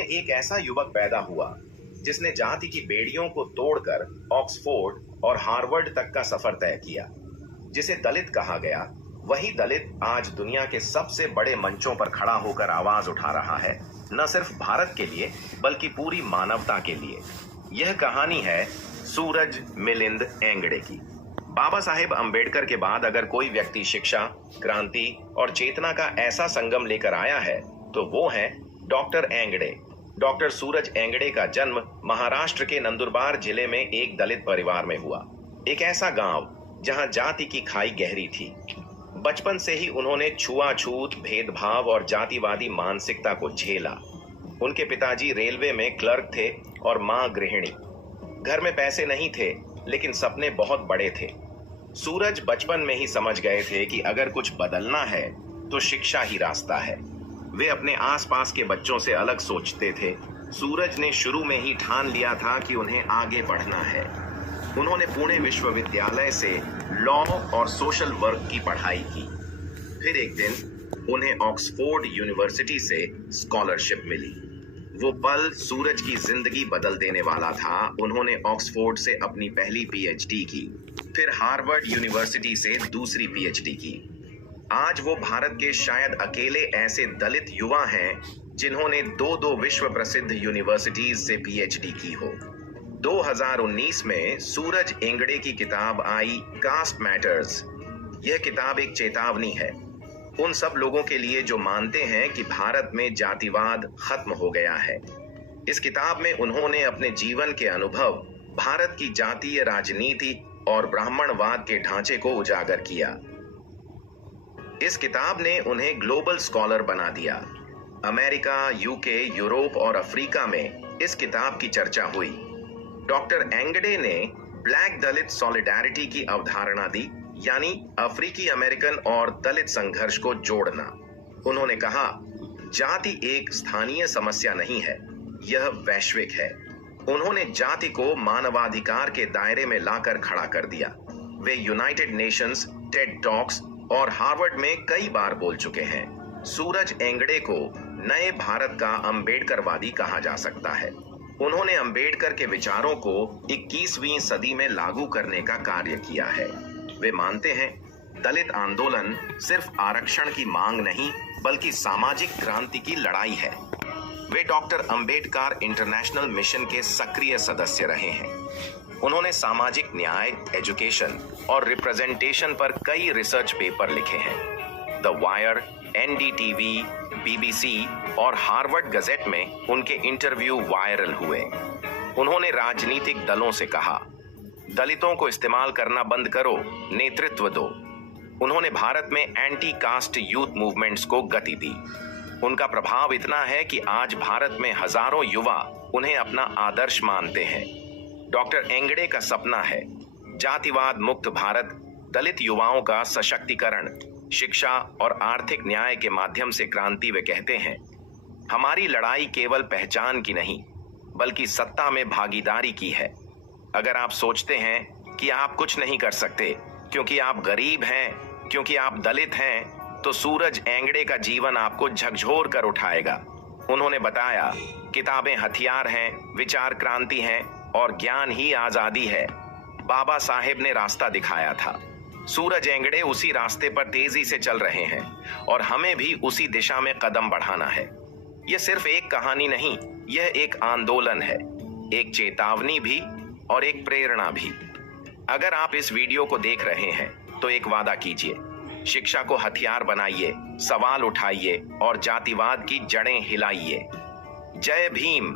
एक ऐसा युवक पैदा हुआ जिसने जाति की बेड़ियों को तोड़कर ऑक्सफोर्ड और हार्वर्ड तक का सफर तय किया। जिसे दलित कहा गया, वही दलित आज दुनिया के सबसे बड़े मंचों पर खड़ा होकर आवाज उठा रहा है, न सिर्फ भारत के लिए बल्कि पूरी मानवता के लिए। यह कहानी है सूरज मिलिंद एंगड़े की। बाबा साहेब अंबेडकर के बाद अगर कोई व्यक्ति शिक्षा, क्रांति और चेतना का ऐसा संगम लेकर आया है तो वो है डॉक्टर एंगड़े। डॉक्टर सूरज एंगड़े का जन्म महाराष्ट्र के नंदुरबार जिले में एक दलित परिवार में हुआ। एक ऐसा गांव जहां जाति की खाई गहरी थी। बचपन से ही उन्होंने छुआछूत, भेदभाव और जातिवादी मानसिकता को झेला। उनके पिताजी रेलवे में क्लर्क थे और मां गृहिणी। घर में पैसे नहीं थे लेकिन सपने बहुत बड़े थे। सूरज बचपन में ही समझ गए थे कि अगर कुछ बदलना है तो शिक्षा ही रास्ता है। वे अपने आसपास के बच्चों से अलग सोचते थे। सूरज ने शुरू में ही ठान लिया था कि उन्हें आगे बढ़ना है। उन्होंने पुणे विश्वविद्यालय से लॉ और सोशल वर्क की पढ़ाई की। फिर एक दिन उन्हें ऑक्सफोर्ड यूनिवर्सिटी से स्कॉलरशिप मिली। वो पल सूरज की जिंदगी बदल देने वाला था। उन्होंने ऑक्सफोर्ड से अपनी पहली पीएचडी की, फिर हार्वर्ड यूनिवर्सिटी से दूसरी पीएचडी की। आज वो भारत के शायद अकेले ऐसे दलित युवा हैं जिन्होंने दो विश्व प्रसिद्ध यूनिवर्सिटीज से पीएचडी की हो। 2019 में सूरज एंगड़े की किताब आई, कास्ट मैटर्स। यह किताब एक चेतावनी है उन सब लोगों के लिए जो मानते हैं कि भारत में जातिवाद खत्म हो गया है। इस किताब में उन्होंने अपने जीवन के अनुभव, भारत की जातीय राजनीति और ब्राह्मणवाद के ढांचे को उजागर किया। इस किताब ने उन्हें ग्लोबल स्कॉलर बना दिया। अमेरिका, यूके, यूरोप और अफ्रीका में इस किताब की चर्चा हुई। डॉक्टर एंगड़े ने ब्लैक दलित सॉलिडारिटी की अवधारणा दी, यानी अफ्रीकी अमेरिकन और दलित संघर्ष को जोड़ना। उन्होंने कहा, जाति एक स्थानीय समस्या नहीं है, यह वैश्विक है। उन्होंने जाति को मानवाधिकार के दायरे में लाकर खड़ा कर दिया। वे यूनाइटेड नेशंस, टेड टॉक्स और हार्वर्ड में कई बार बोल चुके हैं। सूरज एंगड़े को नए भारत का अंबेडकरवादी कहा जा सकता है। उन्होंने अंबेडकर के विचारों को 21वीं सदी में लागू करने का कार्य किया है। वे मानते हैं दलित आंदोलन सिर्फ आरक्षण की मांग नहीं बल्कि सामाजिक क्रांति की लड़ाई है। वे डॉक्टर अंबेडकर इंटरनेशनल मिशन के सक्रिय सदस्य रहे हैं। उन्होंने सामाजिक न्याय, एजुकेशन और रिप्रेजेंटेशन पर कई रिसर्च पेपर लिखे हैं। द वायर, एनडीटीवी, बीबीसी और हार्वर्ड गजेट में उनके इंटरव्यू वायरल हुए। उन्होंने राजनीतिक दलों से कहा, दलितों को इस्तेमाल करना बंद करो, नेतृत्व दो। उन्होंने भारत में एंटी कास्ट यूथ मूवमेंट्स को गति दी। उनका प्रभाव इतना है कि आज भारत में हजारों युवा उन्हें अपना आदर्श मानते हैं। डॉक्टर एंगड़े का सपना है जातिवाद मुक्त भारत, दलित युवाओं का सशक्तिकरण, शिक्षा और आर्थिक न्याय के माध्यम से क्रांति। वे कहते हैं, हमारी लड़ाई केवल पहचान की नहीं बल्कि सत्ता में भागीदारी की है। अगर आप सोचते हैं कि आप कुछ नहीं कर सकते क्योंकि आप गरीब हैं, क्योंकि आप दलित हैं, तो सूरज एंगड़े का जीवन आपको झकझोर कर उठाएगा। उन्होंने बताया, किताबें हथियार हैं, विचार क्रांति हैं और ज्ञान ही आजादी है। बाबा साहेब ने रास्ता दिखाया था। सूरज एंगड़े उसी रास्ते पर तेजी से चल रहे हैं और हमें भी उसी दिशा में कदम बढ़ाना है। यह सिर्फ एक कहानी नहीं, यह एक आंदोलन है, एक चेतावनी भी और एक प्रेरणा भी। अगर आप इस वीडियो को देख रहे हैं तो एक वादा कीजिए, शिक्षा को हथियार बनाइए, सवाल उठाइए और जातिवाद की जड़ें हिलाइए। जय भीम।